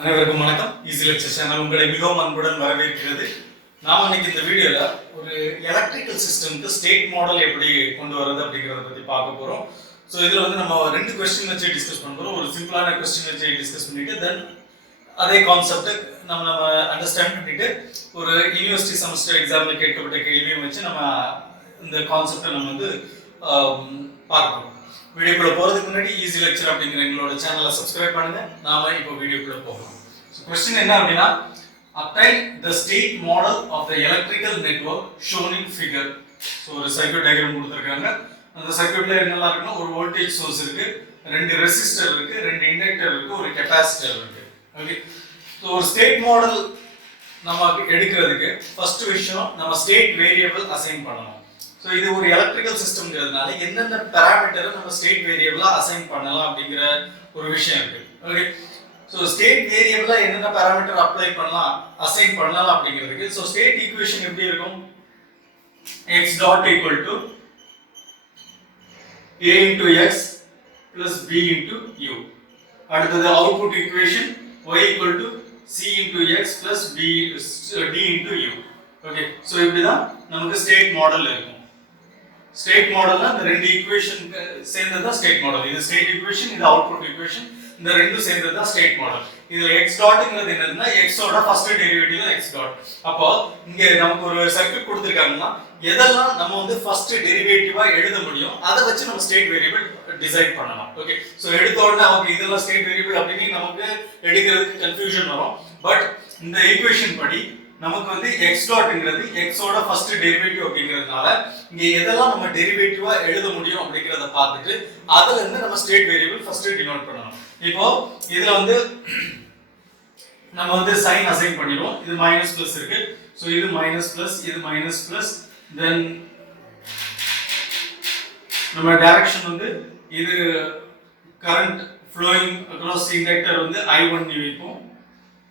அனைவருக்கும் வணக்கம். Easy lecture channel உங்களை மிகவும் அன்புடன் வரவேற்கிறது. நாம இன்னைக்கு இந்த வீடியோல ஒரு எலக்ட்ரிக்கல் சிஸ்டம்க்கு ஸ்டேட் மாடல் எப்படி கொண்டு வரது அப்படிங்கறத பத்தி பார்க்க போறோம். ஸோ இதுல வந்து நம்ம ரெண்டு கொஸ்டின் வச்சு டிஸ்கஸ் பண்றோம். ஒரு சிம்பிளான கொஸ்டின் வச்சு டிஸ்கஸ் பண்ணிட்டு தென் அதே கான்செப்ட் நம்ம அண்டர்ஸ்டாண்ட் பண்ணிட்டு ஒரு யூனிவர்சிட்டி செமஸ்டர் எக்ஸாம்ல கேட்கப்பட்ட கேள்வியும் வச்சு நம்ம இந்த கான்செப்டை நம்ம வந்து பார்க்கணும். வீடியோக்குள்ள போறதுக்கு முன்னாடி ஈஸி லெக்சர் அப்படிங்கிற எங்களோட சேனலை சப்ஸ்கிரைப் பண்ணுங்க. நாம இப்போ வீடியோக்குள்ள போகலாம். கொஸ்டின் என்ன அப்படின்னா, obtain the state model of the electrical network shown in figure. So ஒரு சர்க்யூட் டயக்ராம் கொடுத்துருக்காங்க. அந்த சர்க்யூட்ல என்னெல்லாம் இருக்குன்னா, ஒரு வோல்டேஜ் சோர்ஸ் இருக்கு, ரெண்டு ரெசிஸ்டர் இருக்கு, ரெண்டு இண்டக்டர் இருக்கு, ஒரு கெபாசிட்டர் இருக்கு. ஓகே, ஸோ ஒரு ஸ்டேட் மாடல் நம்ம எடுக்கிறதுக்கு ஃபர்ஸ்ட் விஷயம் நம்ம ஸ்டேட் வேரியபிள் அசைன் பண்ணணும். ஸோ இது ஒரு எலக்ட்ரிக்கல் சிஸ்டம்ங்கிறதுனால என்னென்ன பேராமீட்டரை நம்ம ஸ்டேட் வேரியபிளா அசைன் பண்ணலாம் அப்படிங்கிற ஒரு விஷயம் இருக்கு. ஓகே, ஸோ ஸ்டேட் வேரியபிளா என்னென்ன பேராமீட்டர் அப்ளை பண்ணலாம், அசைன் பண்ணலாம் அப்படிங்கிறதுக்கு ஸோ ஸ்டேட் ஈக்குவேஷன் எப்படி இருக்கும்? x dot equal to a into x plus b into u. அடுத்தது output equation y equal to c into x plus d into u. Okay, so இப்படிதான் நமக்கு state model இருக்கும். State மாடல்னா இந்த ரெண்டு equation சேர்ந்தது தான் ஸ்டேட் மாடல். இது state equation, இது அவுட்புட் ஈக்குவேஷன், இந்த ரெண்டும் சேர்ந்தது தான் ஸ்டேட் மாடல். இதுல x டாட்ங்கிறது என்னதுன்னா x ஓட ஃபர்ஸ்ட் டெரிவேட்டிவ் தான் x டாட். அப்போ இங்க நமக்கு ஒரு சர்க்யூட் கொடுத்திருக்காங்கன்னா எதெல்லாம் நம்ம வந்து ஃபர்ஸ்ட் டெரிவேட்டிவா எழுத முடியும் அதை வச்சு நம்ம ஸ்டேட் வேரியபிள் டிசைட் பண்ணலாம். ஓகே, சோ எடுத்த உடனே அவங்க இதெல்லாம் ஸ்டேட் வேரியபிள் அப்படின்னு நமக்கு எடுக்கிறதுக்கு கன்ஃபியூஷன் வரும். பட் இந்த ஈக்குவேஷன் படி நமக்கு வந்து x டாட்ங்கிறது x ஓட ஃபர்ஸ்ட் டெரிவேட்டிவ் அப்படிங்கிறதுனால இங்க எதெல்லாம் நம்ம டெரிவேட்டிவா எழுத முடியும் அப்படிங்கறத பார்த்துட்டு அதுல இருந்து நம்ம ஸ்டேட் வேரியபிள் ஃபர்ஸ்ட் டினோட் பண்ணணும். இப்போ இதுல வந்து நம்ம வந்து சைன் அசைன் பண்ணிடுவோம். இது மைனஸ் பிளஸ் இருக்கு, சோ இது மைனஸ் பிளஸ், இது மைனஸ் பிளஸ், தென் நம்ம டைரக்ஷன் வந்து இது கரண்ட் flowing across இண்டக்டர் வந்து I1 டி வைப்போம்.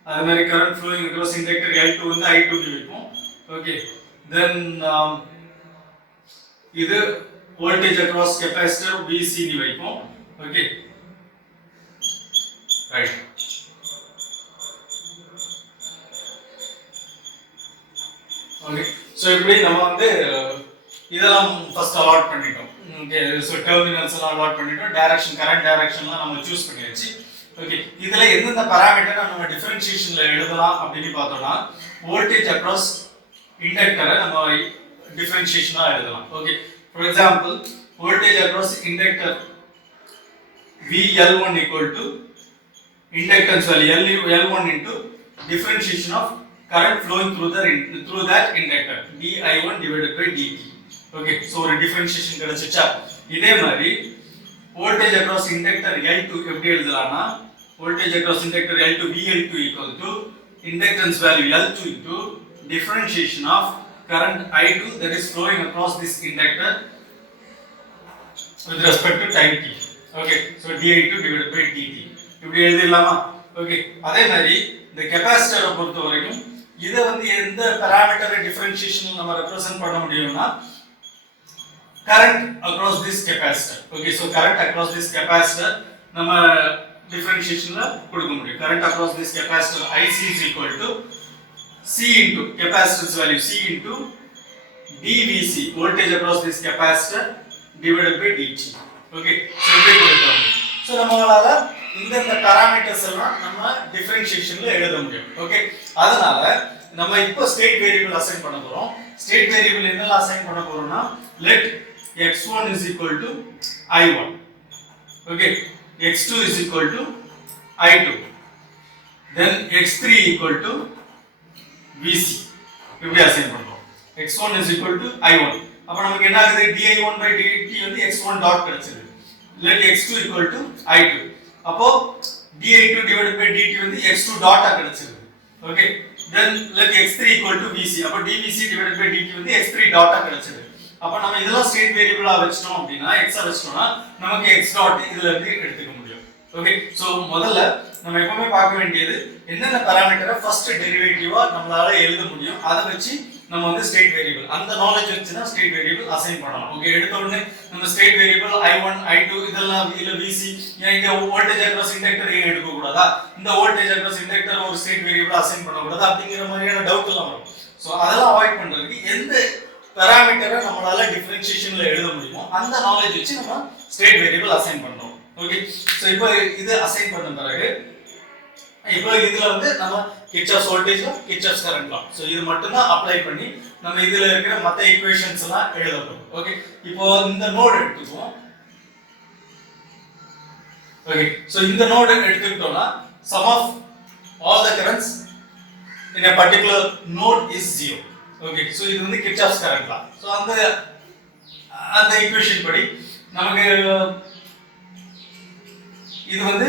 அதே மாதிரி current flowing across inductor L2 வந்து I2 டி வைப்போம். ஓகே, தென் இது voltage across capacitor VC t வைப்போம். Okay, right. ஓகே, சோ இப்படி நம்ம வந்து இதெல்லாம் ஃபர்ஸ்ட் அலாட் பண்ணிட்டோம். ஓகே, சோ டெர்மினல்ஸ் எல்லாம் அலாட் பண்ணிட்டோம். டைரக்ஷன், கரண்ட் டைரக்ஷன்லாம் நம்ம சூஸ் பண்ணியாச்சு. ஓகே, இதுல எந்தெந்த பாராமீட்டரை நம்ம டிஃபரன்ஷியேஷன்ல எழுதலாம் அப்படின்னு பார்த்தோம்னா வோல்டேஜ் அக்ராஸ் இண்டக்டரை நம்ம டிஃபரன்ஷியேஷனா எழுதலாம். Okay, for example voltage across inductor VL1 equal to inductance value L1 into differentiation of current flowing through that inductor dI1 divided by dt. Okay, so ஒரு differentiation கிடைச்சிச்சா? இதே மாதிரி voltage across inductor L2 எப்படி எழுதலாம்னா voltage across inductor L2 VL2 equal to inductance value L2 into differentiation of current I2 that is flowing across this inductor with respect to time t. Okay, so dI2 divided by dt. இப்படி எழுதிடலாமா? Okay, அதே மாதிரி இந்த கெபாசிட்டரை பொறுத்த வரைக்கும் இதை வந்து எந்த பாராமீட்டரை differentiation நம்ம ரெப்ரசன்ட் பண்ண முடியும்னா current across this capacitor. Okay, so current across this capacitor நம்ம டிஃபரன்ஷியேஷன்ல கொடுக்க முடியும். current across this capacitor IC is equal to C into capacitance value C into dVC, voltage across this capacitor divided by dt. Okay, so இப்படி கொடுக்கலாம். So நம்மளால இந்த parameters எல்லாம் நம்ம டிஃபரன்ஷியேஷன்ல எழுத முடியும். ஓகே, அதனால நம்ம இப்போ ஸ்டேட் வேரியபிள் அசைன் பண்ண போறோம். ஸ்டேட் வேரியபிள் என்னெல்லாம் அசைன் பண்ண போறோம்னா let x1 is equal to I1. Okay, x2 is equal to I2, then x3 equal to VC. இப்படி அசைன் பண்றோம். x1 is equal to I1. அப்ப நமக்கு என்ன ஆகுது? dI1 by dt வந்து x1 டாட் கிடைச்சது. let x2 equal to I2. அப்போ dI2 divided by dt வந்து x2 டாட்டா கிடைச்சது. Okay, then let x3 equal to VC. அப்போ dVC divided by dt வந்து x3 டாட்டா கிடைச்சது. அப்ப நம்ம இதெல்லாம் ஸ்டேட் வேரியபிளா வச்சிட்டோம் அப்படினா x வச்சிட்டோம்னா நமக்கு x டாட் இதுல இருந்து எடுத்துக்க முடியும். ஓகே, சோ முதல்ல நம்ம எப்பவுமே பார்க்க வேண்டியது என்னென்ன பாராமீட்டரை ஃபர்ஸ்ட் டெரிவேட்டிவா நம்மளால எழுத முடியும் அதை வச்சு நம்ம வந்து ஸ்டேட் வேரியபிள் அந்த நாலேஜ் வச்சுனா ஸ்டேட் வேரியபிள் அசைன் பண்ணலாம். ஓகே, எடுத்த உடனே நம்ம ஸ்டேட் வேரியபிள் I1 I2 இதெல்லாம் இல்ல VC இங்க வோல்டேஜ் அக்ராஸ் இண்டக்டர் ஏன் எடுக்க கூடாதா, இந்த வோல்டேஜ் அக்ராஸ் இண்டக்டர் ஒரு ஸ்டேட் வேரியபிள் அசைன் பண்ண கூடாதா அப்படிங்கிற மாதிரியான டவுட் எல்லாம் வரும். சோ அதெல்லாம் அவாய்ட் பண்றதுக்கு எந்த பாராமீட்டரை நம்மளால டிஃபரன்ஷியேஷன்ல எழுத முடியுமோ அந்த நாலேஜ் வச்சு நம்ம ஸ்டேட் வேரியபிள் அசைன் பண்றோம். ஓகே, சோ இப்போ இது அசைன் பண்ண பிறகு இப்போ இதுல வந்து நம்ம Kirchhoff's voltage law Kirchhoff's current law so இது மட்டும் தான் அப்ளை பண்ணி நம்ம இதுல இருக்கிற மத்த ஈக்குவேஷன்ஸ் எல்லாம் எழுத போறோம். ஓகே, இப்போ இந்த நோட் எடுத்துக்குவோம். ஓகே, சோ இந்த நோட் எடுத்துக்கிட்டோம்னா sum of all the currents in a particular node is 0. Okay, so இது வந்து கிர்ச்சாஃப்ஸ் கரண்ட் லா சோ அந்த ஈக்குவேஷன் படி நமக்கு இது வந்து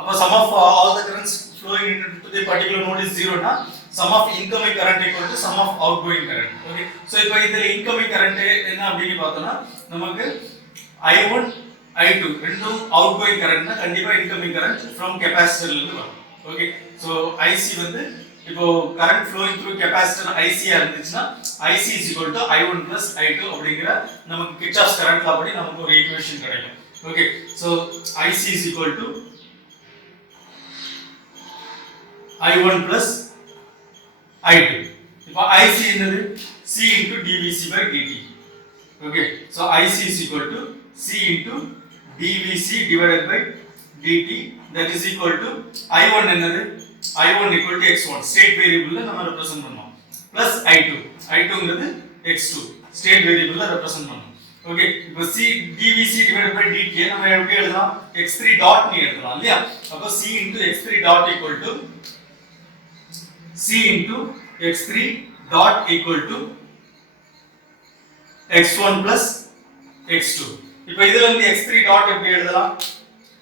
அப்ப sum of all the currents flowing into the particular node is 0 னா sum of incoming current equal to sum of outgoing current. Okay, so இப்போ இதுல incoming current என்ன அப்படினு பார்த்தோம்னா நமக்கு I1 I2 ரெண்டும் outgoing current னா கண்டிப்பா incoming current from capacitor ல இருந்து வரும். ஓகே, சோ IC வந்து இப்போ current flowing through capacitor IC ஆ இருந்துச்சுனா IC I1 I2 அப்படிங்கற நமக்கு கிர்ச்சாஃப்ஸ் கரண்ட் லா படி நமக்கு ஒரு ஈக்குவேஷன் கிடைக்கும். Okay, so IC I1 plus I2. இப்போ IC என்னது C into dVC by dt. Okay, so IC is equal to C into dVC divided by dt, that is equal to I1 என்னது I1 equal to x1 state variable ல நம்ம represent பண்ணோம் plus I2 ங்கிறது x2 state variable ல represent பண்ணோம். Okay, இப்போ C dVC divided by dt நம்ம எப்படி எழுதலாம் x3 டாட் னு எழுதலாம் இல்லையா. அப்ப C into x3 dot equal to C into x3 dot equal to x1 plus x2. இப்போ இதுல இருந்து x3 dot எப்படி எழுதலாம்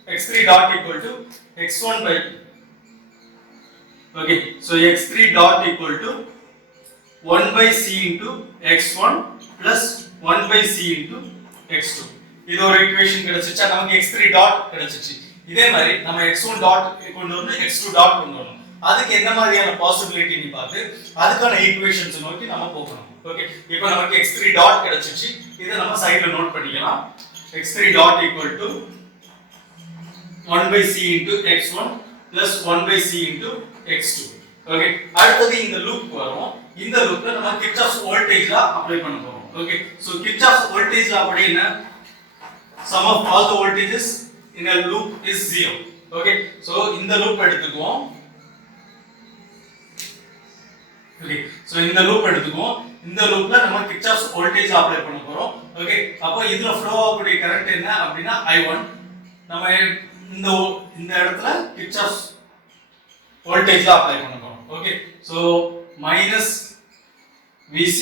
x3 dot equal to x1 by okay, so x3 dot equal to 1 by C into x1 plus 1 by C into x2. இது ஒரு equation கிடைச்சிச்சா நமக்கு x3 dot கிடைச்சிச்சு. இதே மாதிரி நம்ம x1 dot கொண்டு வந்து x2 dot கொண்டு வரணும். அதுக்கு என்ன மாதிரியான பாசிபிலிட்டி நீ பார்த்து அதுக்கான ஈக்குவேஷன்ஸ் நோக்கி நம்ம போகணும். ஓகே, இப்போ நமக்கு x3 டாட் கிடைச்சிச்சு. இத நம்ம சைடுல நோட் பண்ணிக்கலாம். x3 dot equal to 1 by c into x1 plus 1 by c into x2. Okay, அடுத்து இந்த லூப் வரும். இந்த லூப்ல நம்ம கிர்ச்சாஃப்ஸ் வோல்டேஜ் லா அப்ளை பண்ண போறோம். Okay, so Kirchhoff's voltage law அப்படி என்ன sum of all the voltages in a loop is 0. Okay, so இந்த லூப் எடுத்துக்குவோம். ஓகே, சோ இந்த லூப் எடுத்துக்குவோம். இந்த லூப்ல நம்ம கிர்ச்சாஃப்ஸ் வோல்டேஜ் அப்ளை பண்ண போறோம். ஓகே, அப்ப இதுல ஃப்ளோ ஆகக்கூடிய கரண்ட் என்ன அப்படினா I1. நம்ம இந்த இடத்துல கிர்ச்சாஃப்ஸ் வோல்டேஜ் அப்ளை பண்ண போறோம். Okay, so minus VC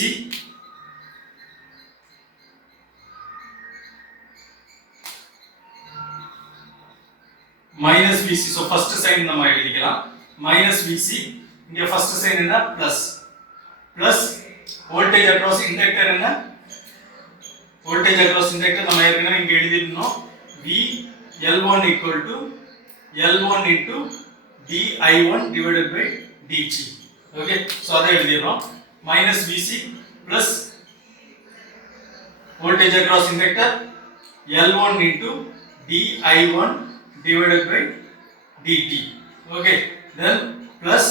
minus VC. So first sign நம்ம எழுதிக்கலாம் மைனஸ் VC. இங்க ஃபர்ஸ்ட் சைன் என்ன plus plus voltage across inductor என்ன வோல்டேஜ் அக்ராஸ் இண்டக்டர் நம்ம ஏற்கனவே இங்க எழுதிட்டோம் V L1 equal to L1 into dI1 divided by dt. Okay, so அதை எழுதிறோம் minus VC plus voltage across inductor L1 into dI1 divided by dt. Okay, then plus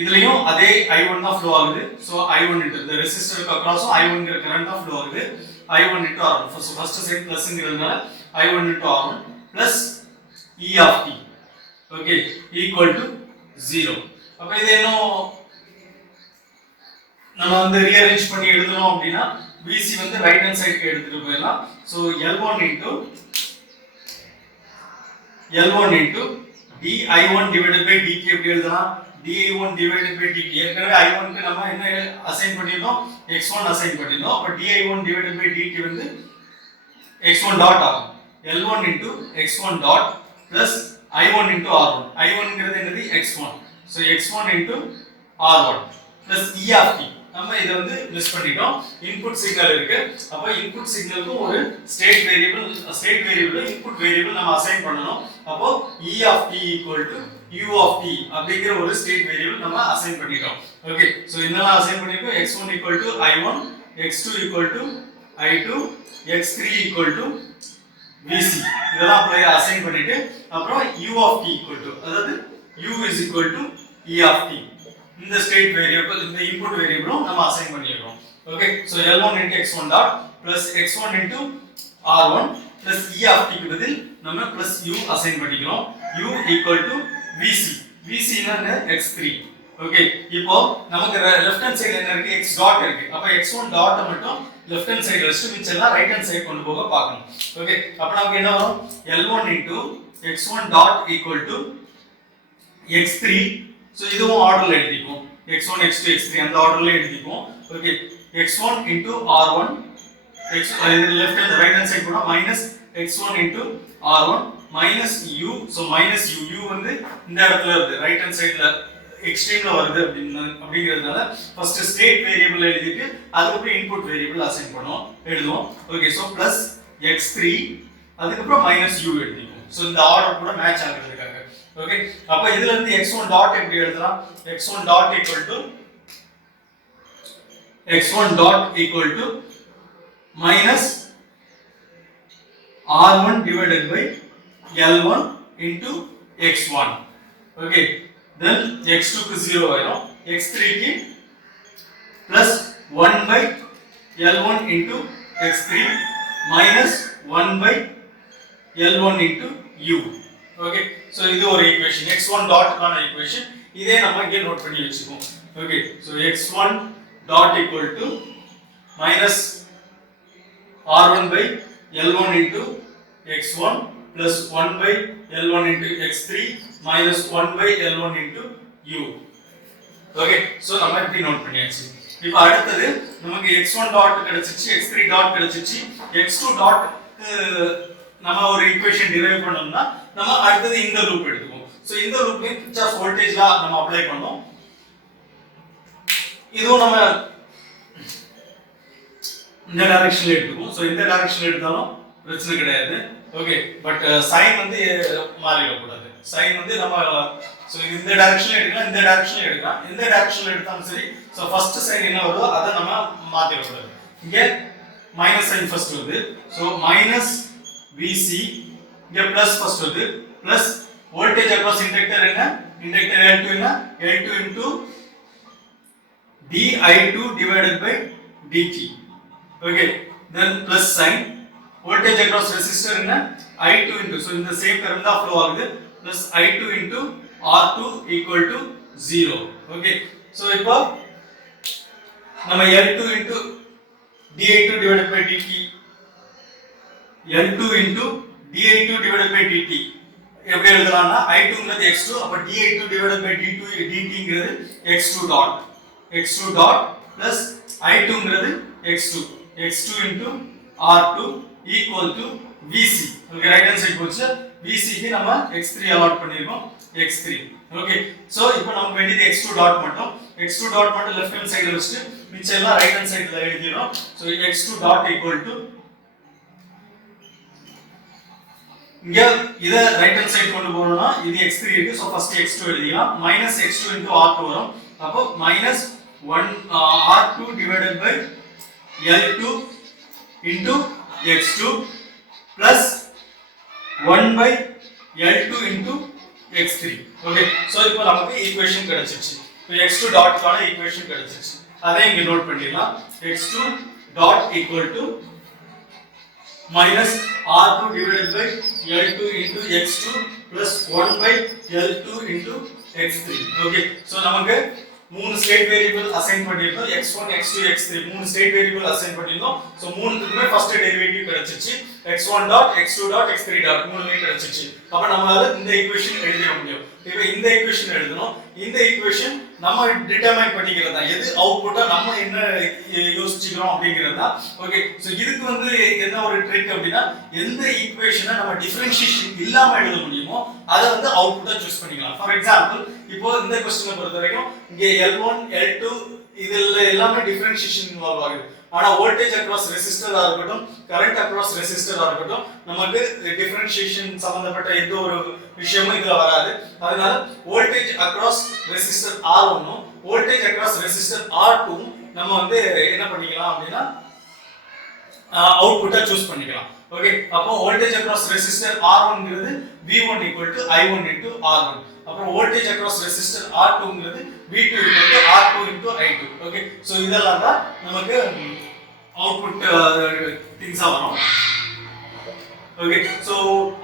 இதுலயும் அதே I1 தான் flow ஆகுது. So I1 into the resistor across I1 ங்கற current தான் flow ஆகுது. I1 into R1 first side பிளஸ்ங்கிறதுனால I1 into R1 plus E of t. Okay, equal to 0. அப்ப இது என்ன நம்ம வந்து ரீஅரேஞ்ச் பண்ணி எழுதணும் அப்படினா VC வந்து ரைட் ஹேண்ட் சைடுக்கு எடுத்துட்டு போயிடலாம். So L1 into dI1 divided by dt எப்படி எழுதலாம் dI1 divided by dt. ஏற்கனவே I1 க்கு நம்ம என்ன அசைன் பண்ணிருந்தோம் x1 அசைன் பண்ணிருந்தோம். அப்ப dI1 divided by dt வந்து x1 டாட் ஆகும். L1 into x1 dot plus I1 into R1. I1 ங்கிறது என்னது x1. So x1 into R1 plus E of t. நம்ம இத வந்து மிஸ் பண்ணிட்டோம். இன்புட் சிக்னல் இருக்கு. அப்ப இன்புட் சிக்னலுக்கு ஒரு ஸ்டேட் வேரியபிள் இன்புட் வேரியபிள் நம்ம அசைன் பண்ணனும். அப்போ e of t u of t அப்படிங்கிற ஒரு ஸ்டேட் வேரியபிள் நம்ம அசைன் பண்ணிட்டோம். ஓகே, சோ இதெல்லாம் அசைன் பண்ணிருக்கோம். x1 i1, x2 i2, x3 vc இதெல்லாம் அப்படியே அசைன் பண்ணிட்டு அப்புறம் u of t அதாவது u is equal to e of t இந்த ஸ்டேட் வேரியபிள் இந்த இன்புட் வேரியபிளும் நம்ம அசைன் பண்ணிருக்கோம். Okay, so l1 into x1 dot plus x1 into r1 plus e of t க்கு பதில் நம்ம plus u அசைன் பண்ணிக்கிறோம். u equal to vc vc னா x3. Okay, இப்போ நமக்கு லெஃப்ட் ஹேண்ட் சைடுல என்ன இருக்கு? x டாட் இருக்கு. அப்ப x1 டாட் மட்டும் லெஃப்ட் ஹேண்ட் சைடுல வச்சு மிச்செல்லாம் ரைட் ஹேண்ட் சைடு கொண்டு போக பார்க்கணும். ஓகே, அப்ப நமக்கு என்ன வரும்? l1 into x1 dot equal to x3. So இதுவும் ஆர்டர்ல எழுதிப்போம். x1 x2 x3 அந்த ஆர்டர்ல எழுதிப்போம். Okay, x1 into r1 x left and right hand side போனா minus x1 into r1 minus u. so minus u வந்து இந்த இடத்துல வருது, ரைட் ஹேண்ட் சைடுல எக்ஸ்ட்ரீம்ல வருது அப்படிங்கிறதுனால ஃபர்ஸ்ட் ஸ்டேட் வேரியபிள் எழுதிட்டு அதுக்கப்புறம் இன்புட் வேரியபிள் அசைன் பண்ணுவோம் எழுதுவோம். ஓகே, சோ பிளஸ் x3 அதுக்கப்புறம் மைனஸ் u எழுதிப்போம். சோ இந்த ஆர்டர் கூட மேட்ச் ஆகுறதுக்காக. ஓகே, அப்ப இதுல இருந்து x1 டாட் எப்படி எழுதலாம்? x1 dot equal to minus r1 divided by l1 into x1. okay, then x2 க்கு 0 ஆயிடும், x3 க்கு plus 1 by l1 into x3 minus 1 by l1 into u. okay, so இது ஒரு ஈக்குவேஷன், x1 டாட் கான equation. இதே நம்ம இங்க note பண்ணி வெச்சுப்போம். okay, so x1 dot equal to minus r1 by l1 into x1 plus 1 by l1 into x3 minus 1 by l1 into u. okay, so நம்ம இப்படி note பண்ணியாச்சு. இப்போ அடுத்து நமக்கு x1 டாட் கிடைச்சிச்சு, x3 டாட் கிடைச்சிச்சு, x2 டாட் நம்ம ஒரு ஈக்குவேஷன் டிரைவ் பண்ணோம்னா நம்ம அடுத்து இந்த லூப் எடுத்துப்போம். சோ இந்த லூப்ல கிர்ச்சாஃப் வோல்டேஜ் லா நம்ம அப்ளை பண்ணோம். இதுவும் நம்ம இந்த டைரக்ஷன்ல எடுத்துப்போம். சோ இந்த டைரக்ஷன்ல எடுத்தாலும் பிரச்சனை கிடையாது. ஓகே, பட் சைன் வந்து மாறிட கூடாது. சைன் வந்து நம்ம சோ இந்த டைரக்ஷன்ல எடுக்கலாம், இந்த டைரக்ஷன்ல எடுக்கலாம், எந்த டைரக்ஷன்ல எடுத்தாலும் சரி. சோ ஃபர்ஸ்ட் சைன் என்ன வருதோ அத நம்ம மாத்திர கூடாது. இங்க மைனஸ் சைன் ஃபர்ஸ்ட் வருது. சோ மைனஸ் VC இங்க பிளஸ் ஃபர்ஸ்ட் வருது, பிளஸ் வோல்டேஜ் அக்ராஸ் இண்டக்டர் என்ன? இண்டக்டர் L2 என்ன? L2 into dI2 divided by dt. okay, then plus sign voltage across resistor என்ன? I2 into, so இந்த same current தான் flow ஆகுது, plus I2 into R2 equal to 0. okay, so இப்போ நம்ம L2 into dI2 divided by dt, L2 into dI2 divided by dt எப்படி எழுதலாம்னா I2ங்கிறது x2, அப்ப dI2 divided by dt ங்கிறது x2 dot plus I2ங்கிறது x2 into R2 equal to VC. okay, right hand side போச்சு, VC க்கு நம்ம x3 allot பண்ணிருக்கோம், x3. okay, so இப்போ நமக்கு வேண்டியது x2 டாட் மட்டும் லெஃப்ட் ஹேண்ட் சைடுல வச்சிட்டு மிச்சம் எல்லாம் ரைட் ஹேண்ட் சைடுல எழுதிரோம். so x2 dot equal to இங்க இத ரைட் ஹேண்ட் சைடு கொண்டு போறோம்னா இது x3 இருக்கு. சோ ஃபர்ஸ்ட் x2 எழுதிக்கலாம், minus x2 into R2 வரும். அப்போ minus 1 R2 divided by L2 into x2 plus 1 by L2 into x3. okay, so இப்போ நமக்கு ஈக்குவேஷன் கிடைச்சிருச்சு. இப்போ x2 டாட் கான ஈக்குவேஷன் கிடைச்சிருச்சு. அதை இங்க நோட் பண்ணிடலாம். x2 dot equal to minus R2 divided by L2 into x2 plus 1 by L2 into x3. okay, so நமக்கு மூணு ஸ்டேட் வேரியபிள் அசைன் பண்ணிருந்தோம், x1 x2 x3 மூணு ஸ்டேட் வேரியபிள் அசைன் பண்ணிருந்தோம். சோ மூணுத்துக்குமே ஃபர்ஸ்ட் டெரிவேட்டிவ் கிடைச்சிச்சு, x1 dot x2 dot x3 dot மூணுமே கிடைச்சிச்சு. அப்ப நம்மளால இந்த ஈக்குவேஷன் எழுத முடியும். இப்போ இந்த ஈக்குவேஷன் எழுதணும். இந்த ஈக்குவேஷன் நம்ம டிட்டர்மைன் பண்ணிக்கிறதா, எது அவுட்புட்டா நம்ம என்ன யோசிச்சுக்கிறோம் அப்படிங்கறதா. ஓகே, சோ இதுக்கு வந்து என்ன ஒரு ட்ரிக் அப்படினா எந்த ஈக்குவேஷனை நம்ம டிஃபரன்ஷியேஷன் இல்லாம எழுத முடியுமோ அத வந்து அவுட்புட்டா சூஸ் பண்ணிக்கலாம். ஃபார் எக்ஸாம்பிள் இப்போ இந்த क्वेश्चन பொறுத்த வரைக்கும் இங்க L1 L2 இதுல எல்லாமே டிஃபரன்ஷியேஷன் இன்வால்வ் ஆகுது. ஆனா வோல்டேஜ் அக்ராஸ் ரெசிஸ்டரா இருக்கட்டும், கரண்ட் அக்ராஸ் ரெசிஸ்டரா இருக்கட்டும், நமக்கு டிஃபரன்ஷியேஷன் சம்பந்தப்பட்ட எந்த ஒரு விஷயமும் இதுல வராது. அதனால voltage across resistor R1 voltage across resistor R2 நம்ம வந்து என்ன பண்ணிக்கலாம் அப்படின்னா அவுட்புட்டா சூஸ் பண்ணிக்கலாம். ஓகே, அப்போ வோல்டேஜ் அக்ராஸ் ரெசிஸ்டர் R1ங்கிறது V1 I1 R1. அப்புறம் வோல்டேஜ் அக்ராஸ் ரெசிஸ்டர் R2ங்கிறது V2 R2 I2. Okay, so இதெல்லாம் தான் நமக்கு அவுட்புட் திங்ஸா வரும். ஓகே, சோ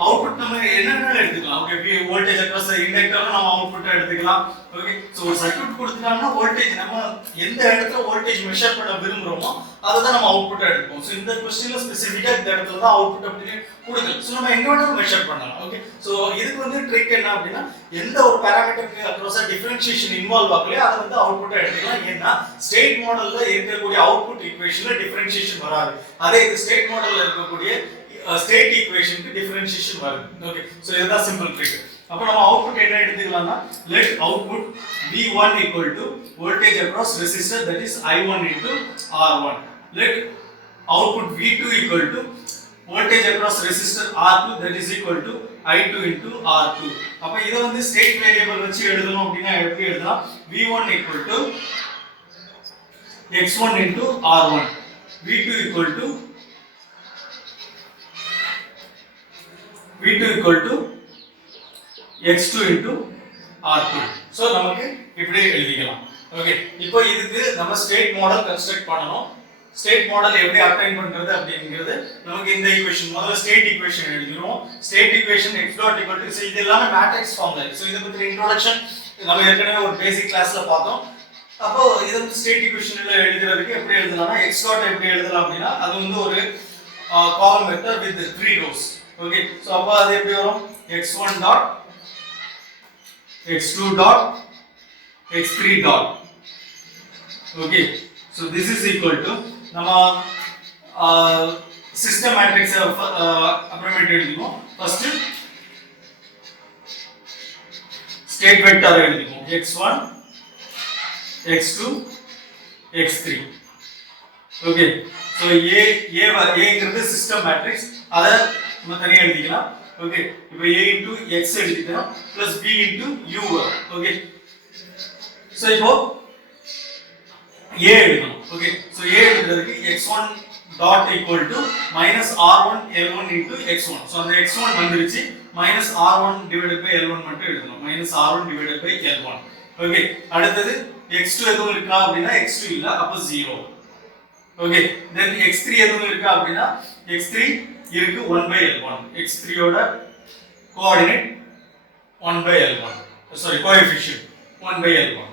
அவுட்புட் நம்ம என்னென்ன எடுத்துக்கலாம். ஓகே, வோல்டேஜ் அக்ராஸ் இண்டக்டர்ல நம்ம அவுட்புட் எடுத்துக்கலாம். ஓகே, சோ சர்க்யூட் கொடுத்துட்டாங்கன்னா வோல்டேஜ் நம்ம எந்த இடத்துல வோல்டேஜ் மெஷர் பண்ண விரும்புறோமோ அதை தான் நம்ம அவுட்புட் எடுப்போம். சோ இந்த क्वेश्चनல ஸ்பெசிஃபிக்கா இந்த இடத்துல தான் அவுட்புட் அப்படின்னு கொடுக்கல. சோ நம்ம எங்க வேணாலும் மெஷர் பண்ணலாம். ஓகே, சோ இதுக்கு வந்து ட்ரிக் என்ன அப்படின்னா எந்த ஒரு பாராமீட்டருக்கு அக்ராஸா டிஃபரன்ஷியேஷன் இன்வால்வ் ஆகலையோ அதை வந்து அவுட்புட்டா எடுத்துக்கலாம். ஏன்னா ஸ்டேட் மாடல்ல இருக்கக்கூடிய அவுட்புட் ஈக்குவேஷன்ல டிஃபரன்ஷியேஷன் வராது. அதே இது ஸ்டேட் மாடல்ல இருக்கக்கூடிய ஸ்டேட் ஈக்குவேஷனுக்கு டிஃபரன்ஷியேஷன் வருது. ஓகே, சோ இதுதான் சிம்பிள் ட்ரிக். அப்ப நம்ம அவுட்புட் என்ன எடுத்துக்கலாம்னா let output V1 equal to voltage across resistor that is I1 R1. Let output V2 equal to voltage across resistor R2 that is equal to I2 R2. அப்ப இத வந்து state variable வச்சு எழுதணும் அப்படினா எப்படி எழுதலாம்? V1 equal to x1 R1, V2 equal to x2 R2. So நமக்கு இப்படி எழுதிக்கலாம். ஓகே, இப்போ இதுக்கு நம்ம ஸ்டேட் மாடல் கன்ஸ்ட்ரக்ட் பண்ணனும். ஸ்டேட் மாடல் எப்படி அப்ளைன் பண்றது அப்படிங்கிறது நமக்கு இந்த ஈக்குவேஷன் முதல்ல ஸ்டேட் ஈக்குவேஷன் எழுதிடுவோம். State equation x dot equal to இது எல்லாமே மேட்ரிக்ஸ் ஃபார்ம்ல. சோ இத பத்தி இன்ட்ரோடக்ஷன் நம்ம ஏற்கனவே ஒரு பேசிக் கிளாஸ்ல பார்த்தோம். அப்போ இத வந்து ஸ்டேட் ஈக்குவேஷன்ல எழுதுறதுக்கு எப்படி எழுதலாம்னா x டாட் எப்படி எழுதலாம் அப்படினா அது வந்து ஒரு காலம் vector with 3 rows. Okay, so அப்ப அது எப்படி வரும்? x1 dot x2 dot x3 dot. Okay, so this is equal to nama system matrix approximate எழுதிடுவோம். first state vector எழுதிடுவோம் x1 x2 x3. okay, so a ங்கிறது system matrix அத நம்ம தனியா எழுதிக்கலாம். Okay, இப்போ a into x எழுதிக்கலாம் plus b into u. Okay, so இப்போ a எழுதணும். Okay, so a எழுதுறதுக்கு x1 dot equal to minus r1 l1 into x1. So அந்த x1 வந்துருச்சு minus r1 divided by l1 மட்டும் எழுதணும். minus r1 divided by l1. Okay, அடுத்து x2 எதுவும் இருக்கா அப்படினா x2 இல்ல, அப்ப 0. ஓகே, then x3 எதுவும் இருக்கா அப்படினா x3 இருக்கு 1 by l1. x3 ஓட coordinate 1 by l1, sorry coefficient 1 by l1.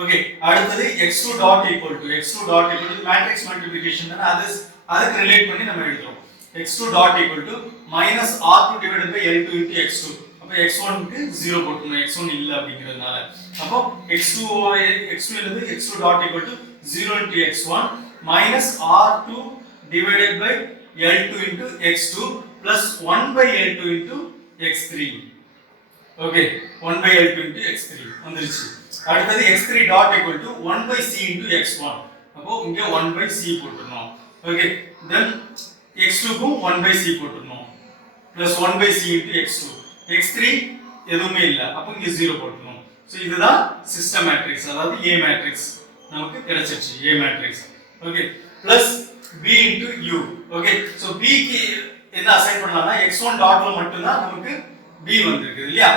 Okay, அடுத்து x2 dot equal to matrix multiplication தான, அதுக்கு ரிலேட் பண்ணி நம்ம எழுதுறோம். x2 dot equal to minus r2 divided by l2 into x2. அப்ப x1 க்கு 0 போட்டுறோம், x1 இல்ல அப்படிங்கிறதுனால. அப்போ x2 என்னது? x2 dot equal to 0 into x1 minus r2 divided by L2 into x2 plus 1 by L2 into x3. Okay, 1 by L2 into x3 வந்துருச்சு. அடுத்து x3 dot equal to 1 by c into x1. அப்போ இங்க 1 by c போட்டுறோம். Okay, then x2 க்கும் 1 by c போட்டுறோம் plus 1 by c into x2. x3 எதுவுமே இல்ல, அப்போ இங்க 0 போட்டுறோம். சோ இதுதான் சிஸ்டம் மேட்ரிக்ஸ், அதாவது A மேட்ரிக்ஸ் நமக்கு கிடைச்சிருச்சு. A matrix. Okay, plus b into u. Okay, so b க்கு என்ன அசைன் பண்ணலாம்னா x1 டாட்ல மட்டும் தான் நமக்கு b வந்திருக்கு இல்லையா?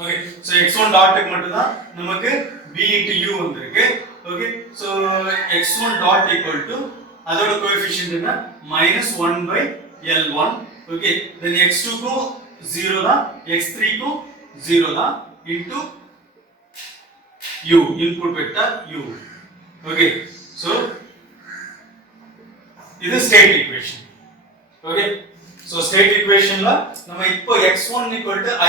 ஓகே, சோ x1 டாட்டுக்கு மட்டும் தான் நமக்கு b into u வந்திருக்கு. Okay, so x1 dot equal to அதோட கோஎஃபிஷியன்ட் என்ன? -1 by l1. Okay, then x2 க்கும் 0 தான், x3 க்கும் 0 தான் into u, input vector u. Okay, so இது state equation. Okay, so state ஈக்குவேஷன்ல நம்ம இப்போ x1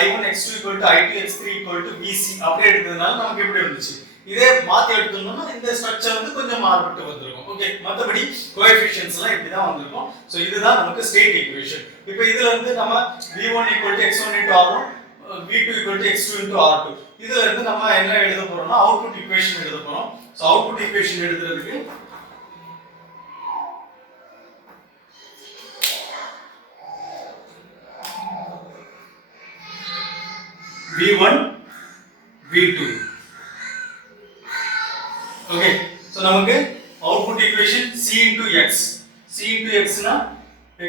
i1 x2 i2 x3 bc அப்படி எடுத்ததனால நமக்கு எப்படி வந்துச்சு. இதே மாத்தி எடுத்தோம்னா இந்த ஸ்ட்ரக்சர் வந்து கொஞ்சம் மாறுபட்டு வந்திருக்கும். ஓகே, மத்தபடி கோஎஃபிஷியன்ட்ஸ்லாம் இப்படி தான் வந்திருக்கும். சோ இதுதான் நமக்கு ஸ்டேட் ஈக்குவேஷன். இப்போ இதுல இருந்து நம்ம v1 x1 r1 v2 equal to x2 into r2. இதுல இருந்து நம்ம என்ன எழுத போறோம்னா அவுட்புட் ஈக்குவேஷன் எழுத போறோம். சோ அவுட்புட் ஈக்குவேஷன் எழுதுறதுக்கு v1 v2. ஓகே, சோ நமக்கு output equation c into x. c into x னா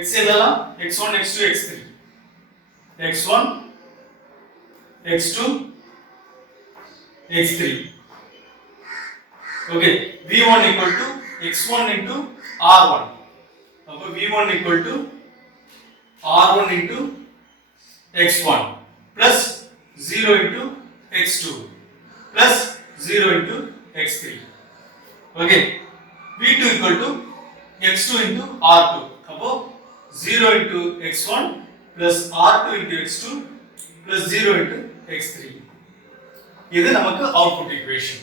x என்னலாம் x1 x2 x3. x1 x2 x3. okay, v1 equal to x1 into r1. அப்ப v1 equal to r1 into x1 plus 0 into x2 plus 0 into x3. okay, v2 equal to x2 into r2. அப்போ 0 into x1 plus r2 into x2 plus 0 into x3. இது நமக்கு output equation.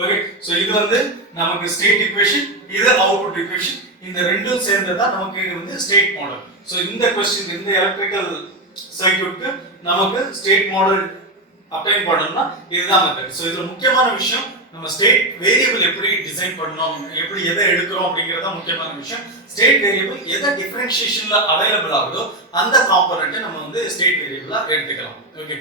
Okay, so இது வந்து நமக்கு state equation, இது output equation. இந்த ரெண்டும் சேர்ந்ததா நமக்கு இது வந்து ஸ்டேட் மாடல். சோ இந்த क्वेश्चन இந்த எலக்ட்ரிக்கல் சர்க்யூட்க்கு நமக்கு ஸ்டேட் மாடல் அப்ளை பண்ணனும்னா இதுதான் மெத்தட். சோ இதுல முக்கியமான விஷயம் நம்ம ஸ்டேட் வேரியபிள் எப்படி டிசைன் பண்ணனும், எப்படி எதை எடுக்கிறோம் அப்படிங்கறது முக்கியமான விஷயம். ஸ்டேட் வேரியபிள் எதை டிஃபரன்ஷியேஷன்ல அவைலபிள் ஆகுதோ அந்த காம்போனன்ட் நம்ம வந்து ஸ்டேட் வேரியபிளா எடுத்துக்கலாம். ஓகே.